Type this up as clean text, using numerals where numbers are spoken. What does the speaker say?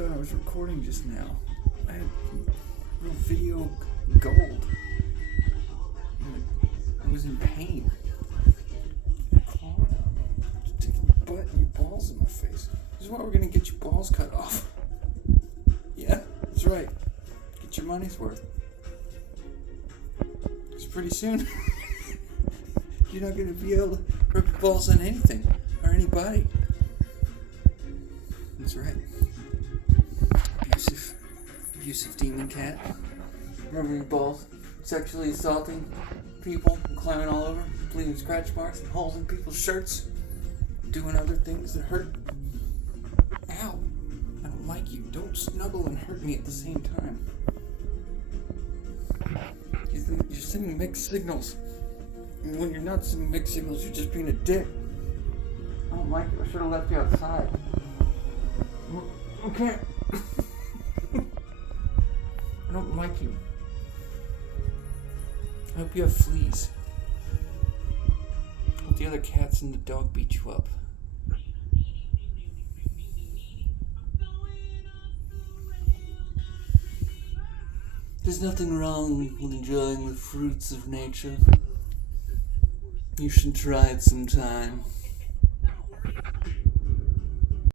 thought I was recording just now. I had real video gold. I was in pain. Clawing on me. Sticking your butt and your balls in my face. This is why we're gonna get your balls cut off. Yeah, that's right. Get your money's worth. Because pretty soon, you're not gonna be able to rub your balls on anything or anybody. That's right. Abusive demon cat. Rubbing your balls, sexually assaulting people, and climbing all over, leaving scratch marks and holes in people's shirts, doing other things that hurt. Ow! I don't like you. Don't snuggle and hurt me at the same time. You're sending mixed signals. And when you're not sending mixed signals, you're just being a dick. I don't like you. I should have left you outside. Okay. I don't like you. I hope you have fleas. I hope the other cats and the dog beat you up. There's nothing wrong with enjoying the fruits of nature. You should try it sometime.